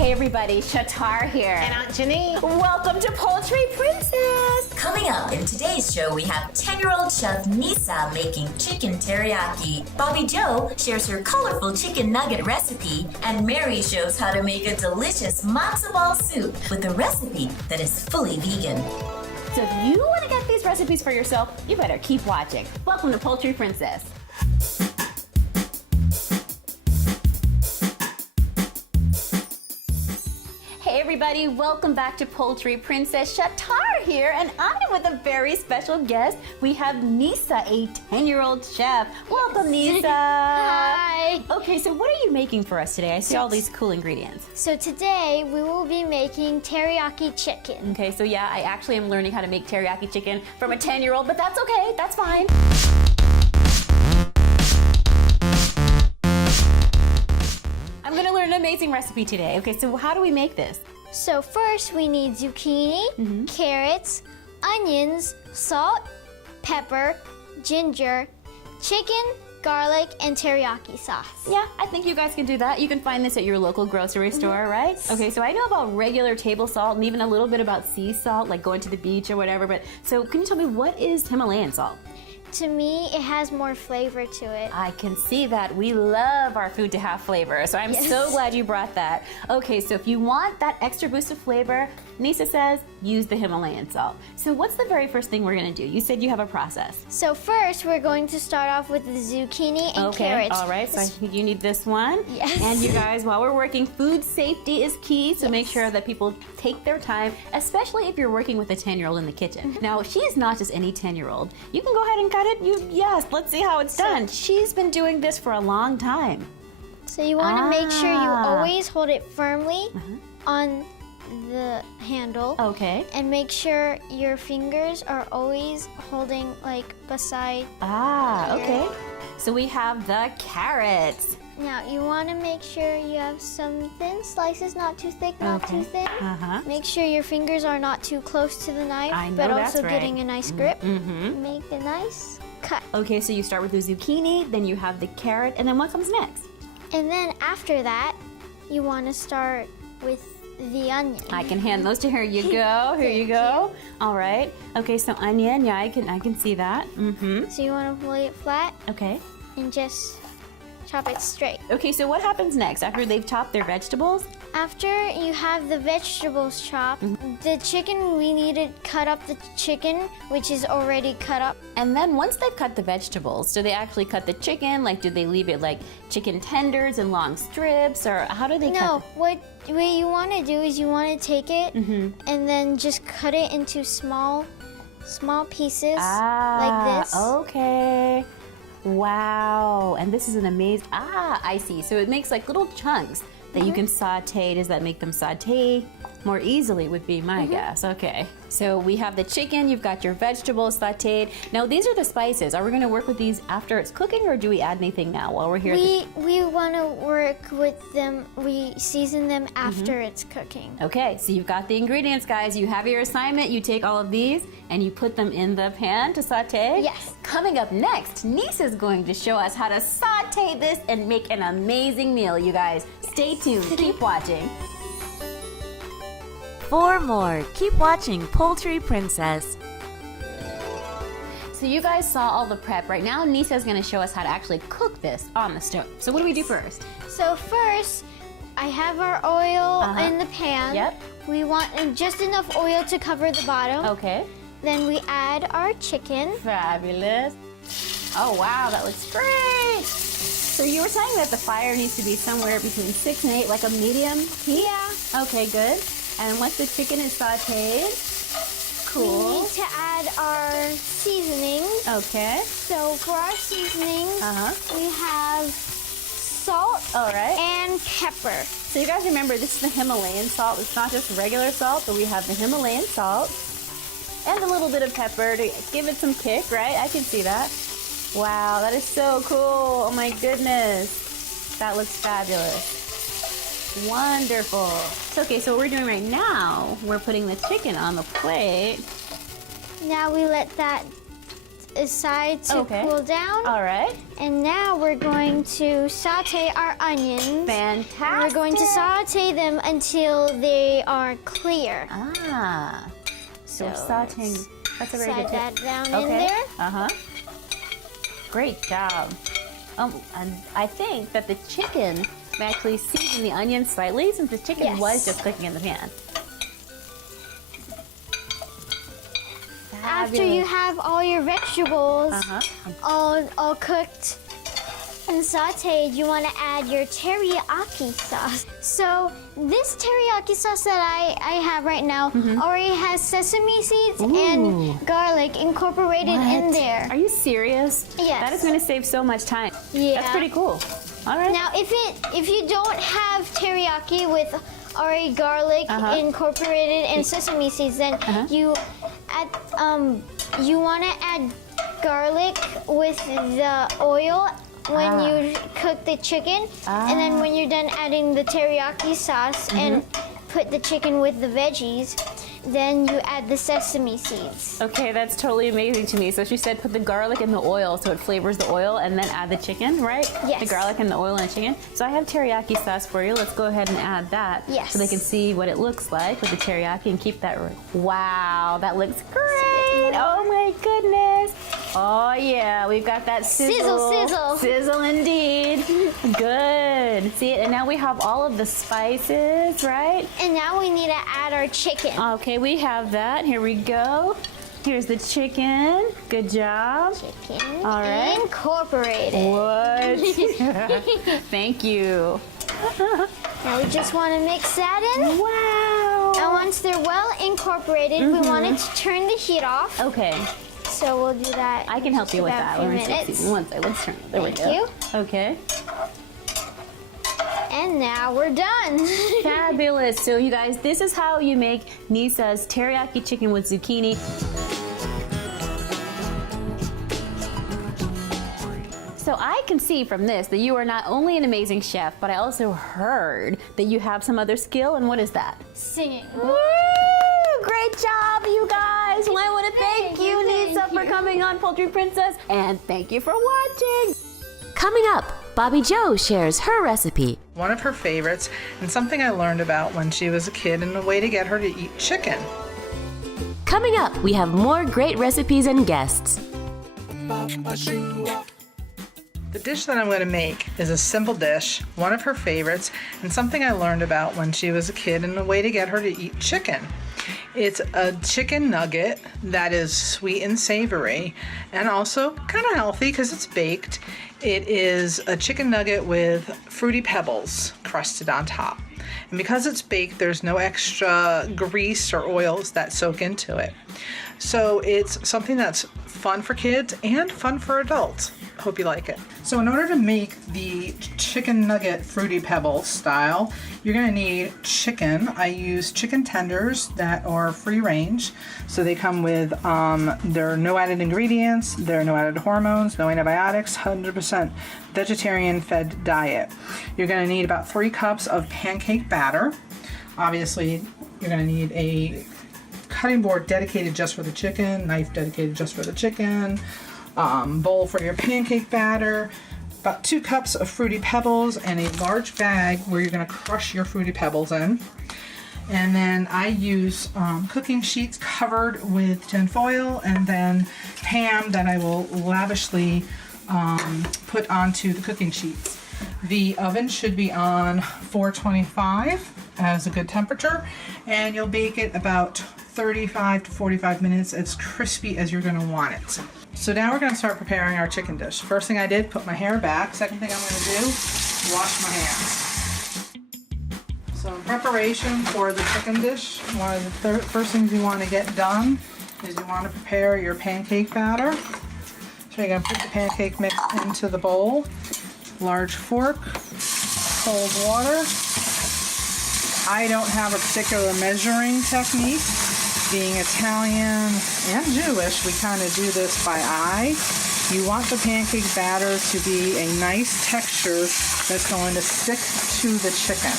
Hey everybody, Shatar here. And Aunt Janine. Welcome to Poultry Princess. Coming up in today's show, we have 10-year-old chef Nisa making chicken teriyaki. Bobby Joe shares her colorful chicken nugget recipe. And Mary shows how to make a delicious matzo ball soup with a recipe that is fully vegan. So if you want to get these recipes for yourself, you better keep watching. Welcome to Poultry Princess. Hey everybody, welcome back to Poultry Princess. Shatar here, and I'm with a very special guest. We have Nisa, a 10-year-old chef. Welcome, Nisa. Hi. Okay, so what are you making for us today? I see all these cool ingredients. So today we will be making teriyaki chicken. Okay, so yeah, I actually am learning how to make teriyaki chicken from a 10-year-old, but that's okay, that's fine. I'm gonna learn an amazing recipe today. Okay, so how do we make this? So first we need zucchini, carrots, onions, salt, pepper, ginger, chicken, garlic, and teriyaki sauce. Yeah, I think you guys can do that. You can find this at your local grocery store, right? Okay, so I know about regular table salt and even a little bit about sea salt, like going to the beach or whatever, but so can you tell me what is Himalayan salt? To me, it has more flavor to it. I can see that. We love our food to have flavor, so I'm so glad you brought that. Okay, so if you want that extra boost of flavor, Nisa says use the Himalayan salt. So what's the very first thing we're gonna do? You said you have a process. So first, we're going to start off with the zucchini and carrots. All right, so I think you need this one. Yes. And you guys, while we're working, food safety is key, so make sure that people take their time, especially if you're working with a 10-year-old in the kitchen. Now, she's not just any 10-year-old. You can go ahead and cut it. Yes, let's see how it's done. She's been doing this for a long time. So you want to make sure you always hold it firmly on the handle. Okay. And make sure your fingers are always holding like beside. Okay. So we have the carrots. Now you want to make sure you have some thin slices, not too thick, not too thin. Make sure your fingers are not too close to the knife, but also getting a nice grip. Make a nice cut. Okay, so you start with the zucchini, then you have the carrot, and then what comes next? And then after that, you want to start with the onion. I can hand those to her. Here you go. Here you go. All right. Okay, so onion. Yeah, I can see that. So you want to lay it flat. Okay. And just chop it straight. Okay, so what happens next after they've chopped their vegetables? After you have the vegetables chopped, the chicken, we need to cut up the chicken, which is already cut up. And then once they've cut the vegetables, do they actually cut the chicken? Like, do they leave it like chicken tenders in long strips, or how do they cut? No, what you want to do is you want to take it and then just cut it into small pieces like this. Okay. Wow. And this is an amazing, I see. So it makes like little chunks that you can saute. Does that make them saute more easily would be my guess. Okay. So we have the chicken, you've got your vegetables sauteed. Now these are the spices. Are we gonna work with these after it's cooking, or do we add anything now while we're here? We want to work with them, we season them after it's cooking. Okay, so you've got the ingredients, guys. You have your assignment. You take all of these and you put them in the pan to saute. Yes. Coming up next, Nisa's going to show us how to saute this and make an amazing meal, you guys. Stay tuned. Keep watching. For more, keep watching Poultry Princess. So you guys saw all the prep. Right now, Nisa's going to show us how to actually cook this on the stove. So what do we do first? So first, I have our oil in the pan. Yep. We want just enough oil to cover the bottom. Okay. Then we add our chicken. Fabulous. Oh, wow, that looks great. So you were saying that the fire needs to be somewhere between 6 and 8, like a medium heat? Yeah. Okay, good. And once the chicken is sauteed, cool. We need to add our seasonings. Okay. So for our seasonings, we have salt and pepper. So you guys remember, this is the Himalayan salt. It's not just regular salt, but we have the Himalayan salt and a little bit of pepper to give it some kick, right? I can see that. Wow, that is so cool. Oh my goodness. That looks fabulous. Wonderful. So, okay, so what we're doing right now, we're putting the chicken on the plate. Now we let that aside to cool down. All right. And now we're going to saute our onions. Fantastic. We're going to saute them until they are clear. Ah. So we're sauteing. That's a very good slide tip. that down in there. Uh-huh. Great job. And I think that the chicken may actually season the onion slightly since the chicken was just cooking in the pan. After you have all your vegetables all cooked and sauteed, you want to add your teriyaki sauce. So this teriyaki sauce that I have right now already has sesame seeds and garlic incorporated in there. Are you serious? Yes. That is going to save so much time. Yeah. That's pretty cool. All right. Now, if you don't have teriyaki with already garlic incorporated and sesame seeds, then you want to add garlic with the oil when you cook the chicken, and then when you're done adding the teriyaki sauce and put the chicken with the veggies, then you add the sesame seeds. Okay, that's totally amazing to me. So she said put the garlic in the oil so it flavors the oil and then add the chicken, right? Yes. The garlic and the oil and the chicken. So I have teriyaki sauce for you. Let's go ahead and add that so they can see what it looks like with the teriyaki and keep that. Wow, that looks great. Oh my goodness. Oh yeah, we've got that sizzle. Sizzle, sizzle. Sizzle indeed. Good. See, and now we have all of the spices, right? And now we need to add our chicken. Okay, we have that. Here we go. Here's the chicken. Good job. Chicken All right. incorporated. What? Thank you. Now we just want to mix that in. Wow. And once they're well incorporated, we want it to turn the heat off. Okay. So we'll do that. I can help you with about that. a few Let me minutes. see. One second. Let's turn it. There we go. Thank you. Okay. And now we're done. Fabulous. So you guys, this is how you make Nisa's teriyaki chicken with zucchini. So I can see from this that you are not only an amazing chef, but I also heard that you have some other skill. And what is that? Singing. Woo! Great job, you guys. Well, I want to thank you, Nisa, for coming on Poultry Princess. And thank you for watching. Coming up, Bobby Joe shares her recipe. One of her favorites, and something I learned about when she was a kid, and a way to get her to eat chicken. Coming up, we have more great recipes and guests. The dish that I'm going to make is a simple dish, one of her favorites, and something I learned about when she was a kid, and a way to get her to eat chicken. It's a chicken nugget that is sweet and savory, and also kind of healthy because it's baked. It is a chicken nugget with Fruity Pebbles crusted on top. And because it's baked, there's no extra grease or oils that soak into it. So it's something that's fun for kids and fun for adults. Hope you like it. So in order to make the chicken nugget Fruity Pebbles style, you're going to need chicken. I use chicken tenders that are free range. So they come with, there are no added ingredients, there are no added hormones, no antibiotics, 100% vegetarian fed diet. You're going to need about 3 cups of pancake batter. Obviously, you're going to need a cutting board dedicated just for the chicken, knife dedicated just for the chicken, bowl for your pancake batter, about 2 cups of Fruity Pebbles, and a large bag where you're going to crush your Fruity Pebbles in. And then I use cooking sheets covered with tin foil, and then ham that I will lavishly put onto the cooking sheets. The oven should be on 425 as a good temperature, and you'll bake it about 35 to 45 minutes, as crispy as you're going to want it. So now we're going to start preparing our chicken dish. First thing I did, put my hair back. Second thing I'm going to do, wash my hands. So in preparation for the chicken dish, one of the first things you want to get done is you want to prepare your pancake batter. So you're going to put the pancake mix into the bowl. Large fork, cold water. I don't have a particular measuring technique. Being Italian and Jewish, we kind of do this by eye. You want the pancake batter to be a nice texture that's going to stick to the chicken.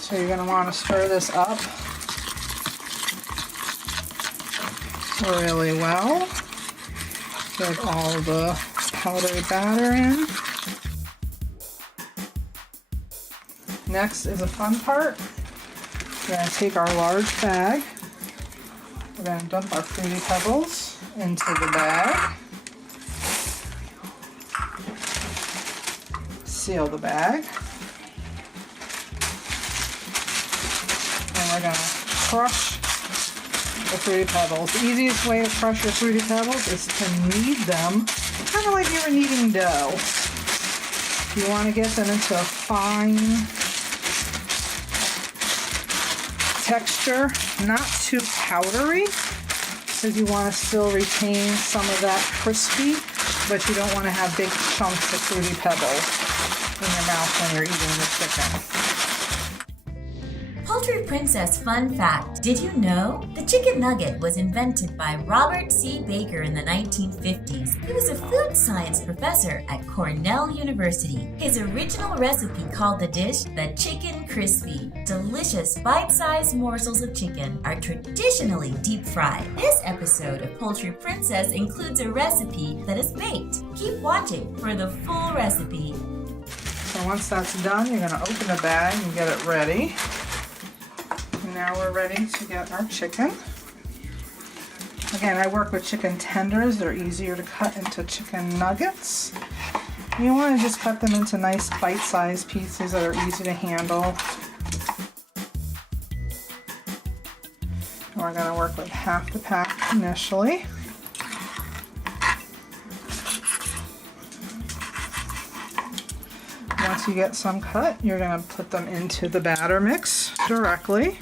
So you're going to want to stir this up really well. Get all the powdery batter in. Next is a fun part. We're going to take our large bag. We're going to dump our Fruity Pebbles into the bag. Seal the bag. And we're going to crush the Fruity Pebbles. The easiest way to crush your Fruity Pebbles is to knead them, kind of like you were kneading dough. You want to get them into a fine texture, not too powdery, because you want to still retain some of that crispy, but you don't want to have big chunks of Fruity Pebbles in your mouth when you're eating the chicken. Poultry Princess fun fact. Did you know? The chicken nugget was invented by Robert C. Baker in the 1950s. He was a food science professor at Cornell University. His original recipe called the dish the Chicken Crispy. Delicious bite-sized morsels of chicken are traditionally deep fried. This episode of Poultry Princess includes a recipe that is baked. Keep watching for the full recipe. So once that's done, you're going to open the bag and get it ready. Now we're ready to get our chicken. Again, I work with chicken tenders. They're easier to cut into chicken nuggets. You want to just cut them into nice bite-sized pieces that are easy to handle. We're going to work with half the pack initially. Once you get some cut, you're going to put them into the batter mix directly.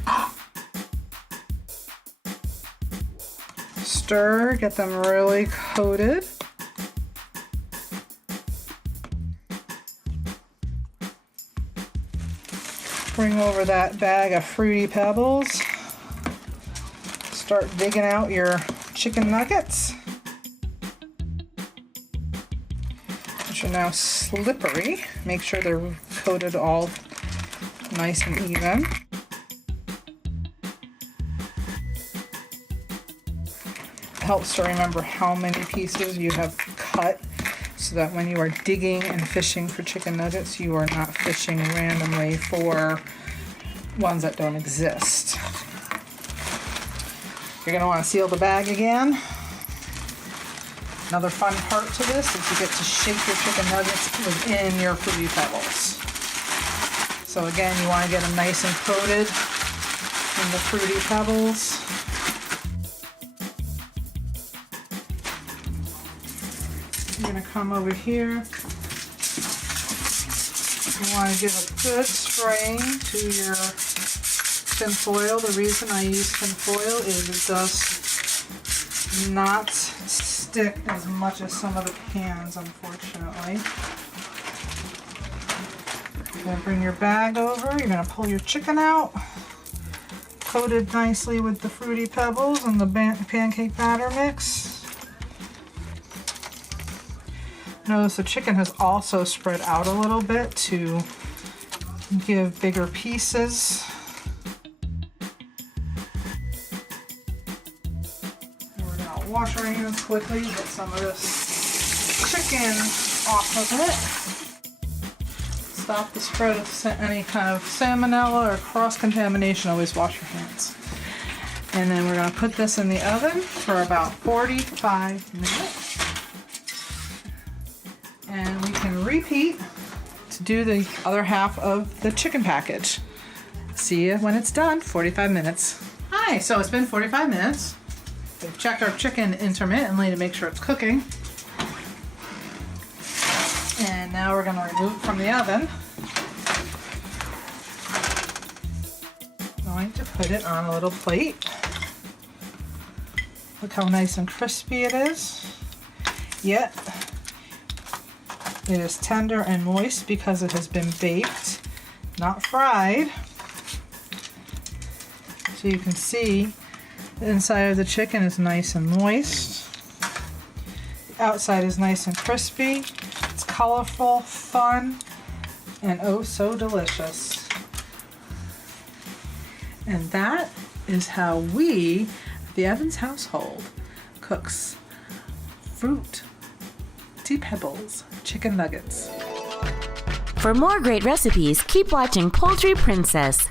Stir, get them really coated. Bring over that bag of Fruity Pebbles. Start digging out your chicken nuggets, which are now slippery. Make sure they're coated all nice and even. It helps to remember how many pieces you have cut so that when you are digging and fishing for chicken nuggets, you are not fishing randomly for ones that don't exist. You're going to want to seal the bag again. Another fun part to this is you get to shake your chicken nuggets within your Fruity Pebbles. So again, you want to get them nice and coated in the Fruity Pebbles. You're going to come over here. You want to give a good spraying to your tin foil. The reason I use tin foil is it does not stick as much as some of the pans, unfortunately. You're going to bring your bag over. You're going to pull your chicken out, coated nicely with the Fruity Pebbles and the pancake batter mix. Notice the chicken has also spread out a little bit to give bigger pieces. We're going to wash our hands quickly, get some of this chicken off of it. Stop the spread of any kind of salmonella or cross-contamination. Always wash your hands. And then we're going to put this in the oven for about 45 minutes. And we can repeat to do the other half of the chicken package. See you when it's done, 45 minutes. Hi, so it's been 45 minutes. We've checked our chicken intermittently to make sure it's cooking. And now we're going to remove it from the oven. I'm going to put it on a little plate. Look how nice and crispy it is. Yet, it is tender and moist because it has been baked, not fried. So you can see the inside of the chicken is nice and moist. The outside is nice and crispy. It's colorful, fun, and oh so delicious. And that is how we, the Evans household, cooks fruit, tea pebbles, chicken nuggets. For more great recipes, keep watching Poultry Princess.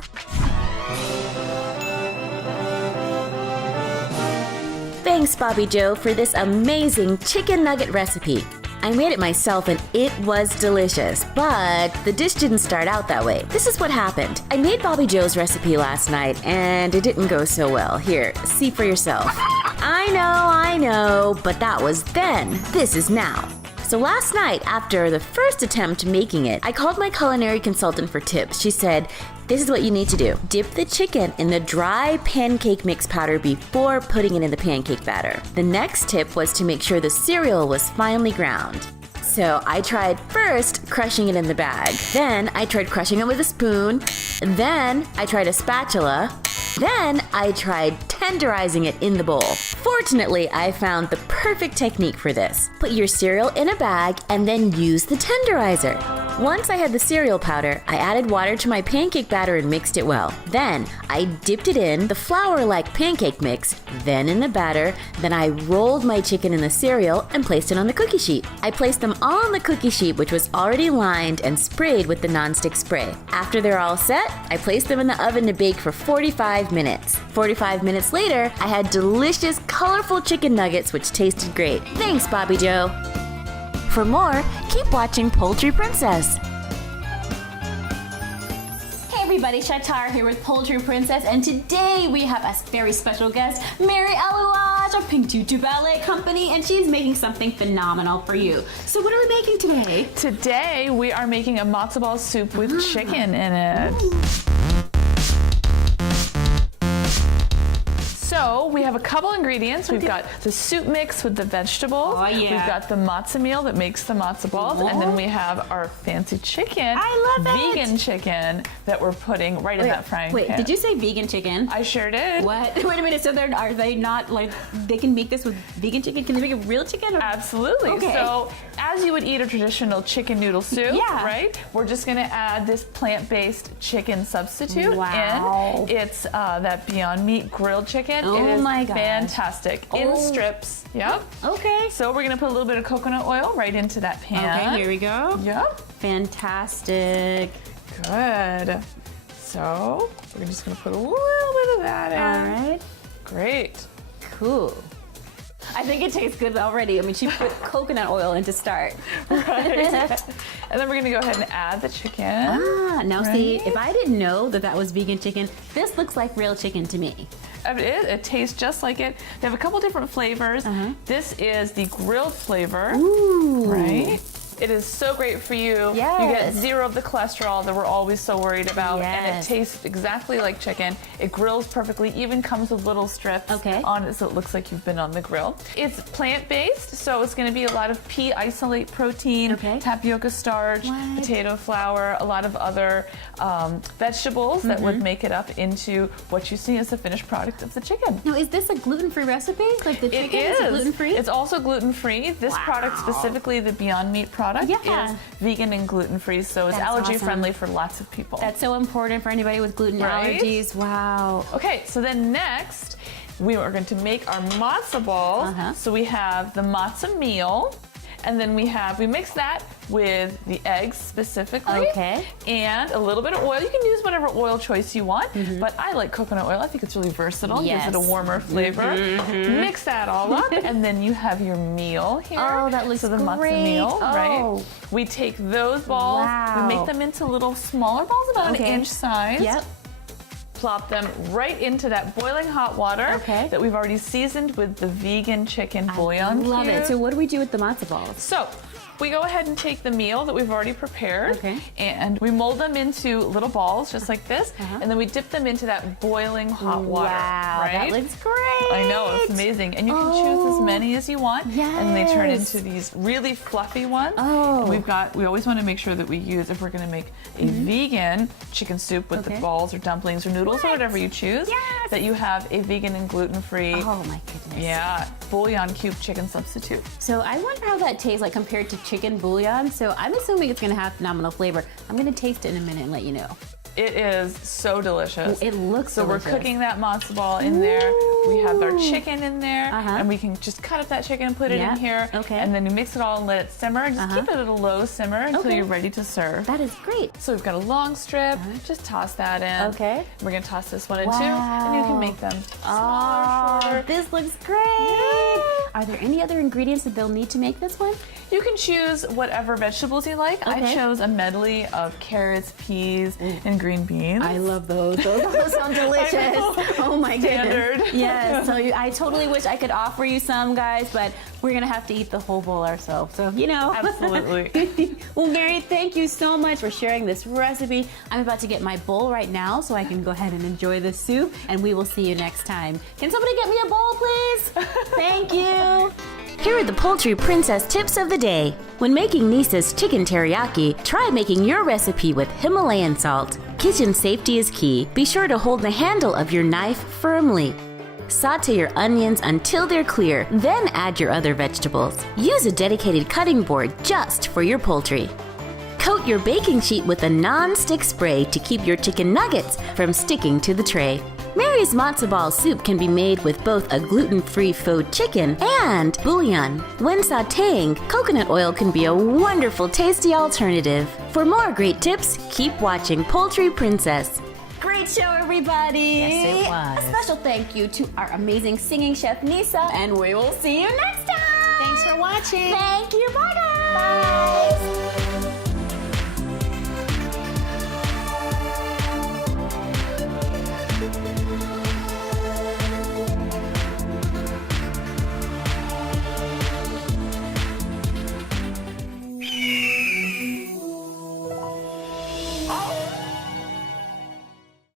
Thanks, Bobby Joe, for this amazing chicken nugget recipe. I made it myself and it was delicious, but the dish didn't start out that way. This is what happened. I made Bobby Joe's recipe last night and it didn't go so well. Here, see for yourself. I know, but that was then. This is now. So last night, after the first attempt making it, I called my culinary consultant for tips. She said, this is what you need to do. Dip the chicken in the dry pancake mix powder before putting it in the pancake batter. The next tip was to make sure the cereal was finely ground. So I tried first crushing it in the bag. Then I tried crushing it with a spoon. Then I tried a spatula. Then I tried tenderizing it in the bowl. Fortunately, I found the perfect technique for this. Put your cereal in a bag and then use the tenderizer. Once I had the cereal powder, I added water to my pancake batter and mixed it well. Then I dipped it in the flour-like pancake mix, then in the batter. Then I rolled my chicken in the cereal and placed it on the cookie sheet. I placed them all on the cookie sheet, which was already lined and sprayed with the nonstick spray. After they're all set, I placed them in the oven to bake for 45 minutes. 45 minutes later, I had delicious, colorful chicken nuggets which tasted great. Thanks, Bobby Joe. For more, keep watching Poultry Princess. Hey everybody, Shatar here with Poultry Princess, and today we have a very special guest, Mary Alouage of Pink Tutu Ballet Company, and she's making something phenomenal for you. So what are we making today? Today we are making a matzo ball soup with chicken in it. So we have a couple ingredients. We've got the soup mix with the vegetables. Oh, yeah. We've got the matzo meal that makes the matzo balls. Oh. And then we have our fancy chicken. I love it. Vegan chicken that we're putting right in that frying pan. Wait, did you say vegan chicken? I sure did. What? Wait a minute, so are they not like, they can make this with vegan chicken? Can they make it real chicken? Or? Absolutely. Okay. So as you would eat a traditional chicken noodle soup, Yeah. right? We're just gonna add this plant-based chicken substitute Wow. in. It's that Beyond Meat grilled chicken. Oh it is my gosh. fantastic. In Oh. strips. Yep. Okay. So we're gonna put a little bit of coconut oil right into that pan. Okay, here we go. Yep. Fantastic. Good. So we're just gonna put a little bit of that in. All right. Great. Cool. I think it tastes good already. I mean, she put coconut oil in to start. Right. And then we're gonna go ahead and add the chicken. Now see, Right. if I didn't know that that was vegan chicken, this looks like real chicken to me. It tastes just like it. They have a couple different flavors. This is the grilled flavor. Ooh. Right? It is so great for you. Yes. You get zero of the cholesterol that we're always so worried about. And it Yes. tastes exactly like chicken. It grills perfectly, even comes with little strips on it so it looks like you've been on the grill. It's plant-based, so it's gonna be a lot of pea isolate protein, tapioca starch, potato flour, a lot of other vegetables that would make it up into what you see as the finished product of the chicken. Now, is this a gluten-free recipe? Like the chicken is gluten-free? It's also gluten-free. This product, specifically the Beyond Meat product, is vegan and gluten-free, so it's allergy-friendly for lots of people. That's so important for anybody with gluten allergies. Wow. Okay, so then next, we are going to make our matzo balls. So we have the matzo meal, and then we mix that with the eggs specifically. And a little bit of oil. You can use whatever oil choice you want, but I like coconut oil. I think it's really versatile. Gives it a warmer flavor. Mix that all up, and then you have your meal here. Oh, that looks so the great. matzo meal, right? We take those balls, we make them into little smaller balls, about an inch size. Plop them right into that boiling hot water that we've already seasoned with the vegan chicken bouillon. I love it. So what do we do with the matzo balls? So we go ahead and take the meal that we've already prepared and we mold them into little balls just like this, and then we dip them into that boiling hot water. Wow, right? that looks great. I know, it's amazing. And you can choose as many as you want, and they turn into these really fluffy ones. And we always want to make sure that we use, if we're going to make a vegan chicken soup with the balls or dumplings or noodles or whatever you choose, that you have a vegan and gluten-free Oh my goodness. bouillon cube chicken substitute. So I wonder how that tastes like compared to chicken bouillon. So I'm assuming it's gonna have phenomenal flavor. I'm gonna taste it in a minute and let you know. It is so delicious. It looks so delicious. we're cooking that matzo ball in there. We have our chicken in there, and we can just cut up that chicken and put it in here. Okay. And then you mix it all and let it simmer. Just keep it at a low simmer until you're ready to serve. That is great. So we've got a long strip. Just toss that in. Okay. We're gonna toss this one in too, and you can make them Oh, smaller. this looks great. Are there any other ingredients that they'll need to make this one? You can choose whatever vegetables you like. Okay. I chose a medley of carrots, peas, and green beans. I love those. Those sound delicious. Oh my Standard. goodness. Yes. So I totally wish I could offer you some, guys, but we're gonna have to eat the whole bowl ourselves. So you know. Absolutely. Well, Mary, thank you so much for sharing this recipe. I'm about to get my bowl right now so I can go ahead and enjoy the soup, and we will see you next time. Can somebody get me a bowl, please? Thank you. Here are the Poultry Princess tips of the day. When making Nisa's chicken teriyaki, try making your recipe with Himalayan salt. Kitchen safety is key. Be sure to hold the handle of your knife firmly. Saute your onions until they're clear, then add your other vegetables. Use a dedicated cutting board just for your poultry. Coat your baking sheet with a non-stick spray to keep your chicken nuggets from sticking to the tray. Mary's matzo ball soup can be made with both a gluten-free faux chicken and bouillon. When sautéing, coconut oil can be a wonderful, tasty alternative. For more great tips, keep watching Poultry Princess. Great show, everybody. Yes, it was. A special thank you to our amazing singing chef, Nisa, and we will see you next time. Thanks for watching. Thank you. Bye, guys. Bye.